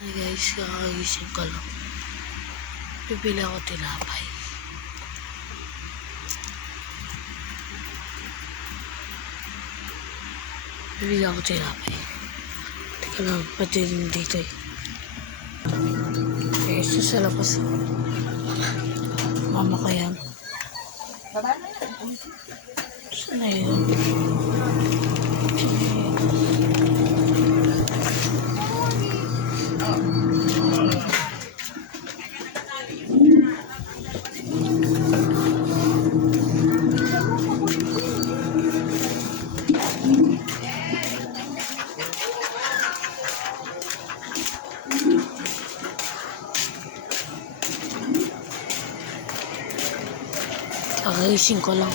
Hi guys, kakagising ko lang. Bibili ako tinapay. Teka lang, pati din dito eh. Okay, so sa labas. Mama ko yan. Saan na yun? Kakagising ko lang.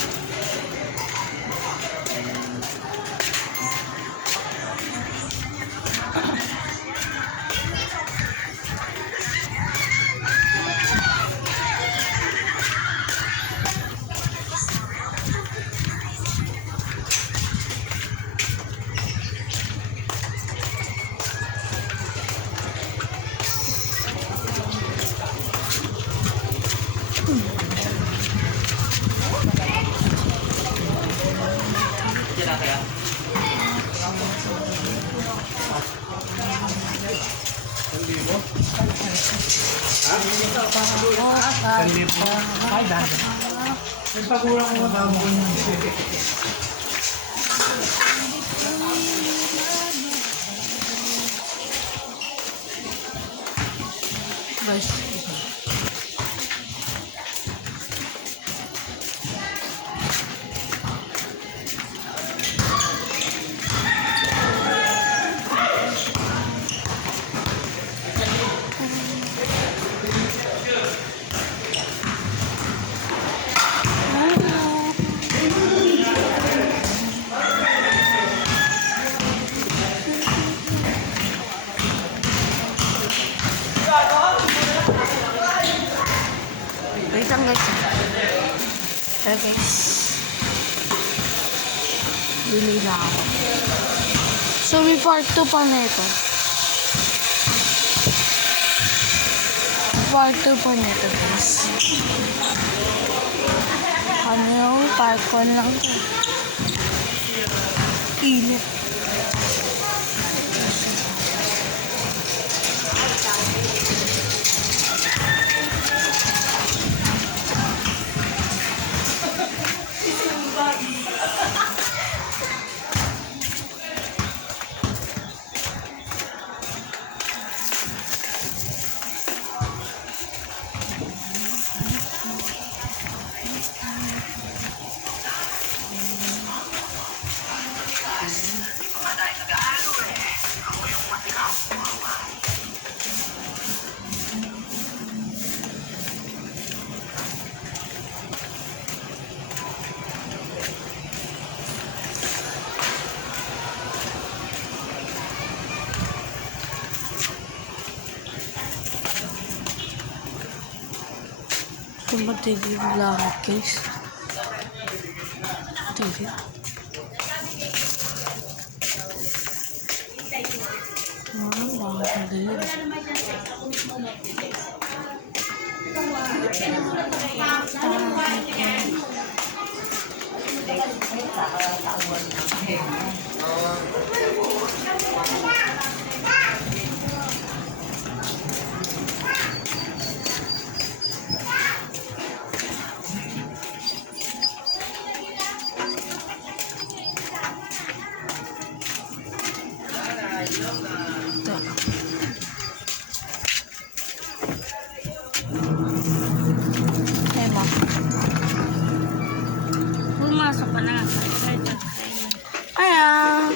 Yung pag-urang ko mababon mo. Guys. Wait lang guys. Okay guys. Bili na ako. So may part 2 pa na ito. Part 2 pa na ito guys. Ano yung part 1 lang ito. Init. Matindi yung lahat guys. Matindi. Bakit na yun? Pumasok ka na. Ayan.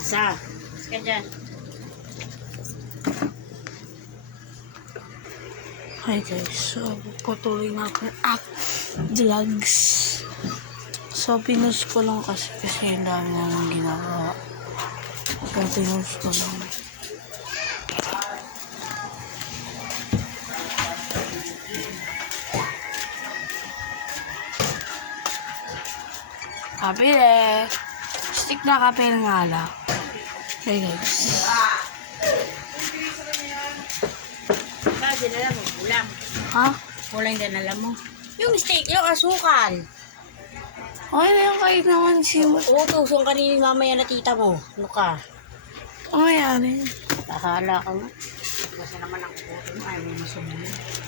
Sa, ka dyan. Hi guys, so patuloy na ako vlogs. So pinost ko lang kasi ang dami namin ginagawa. Kaya pinost ko lang. Kapile. Stick na kape ng ala. Okay guys. Ba, dinala mo, ulam. Ha? Kulang dinala mo. Yung steak, yung asukal. Okay na yung kahit naman si Utusong kanini mamaya na tita mo. Ano ka? Ano yan eh? Bahala ka nga. Kasi naman ang kukutin mo, ayaw mo sumunod.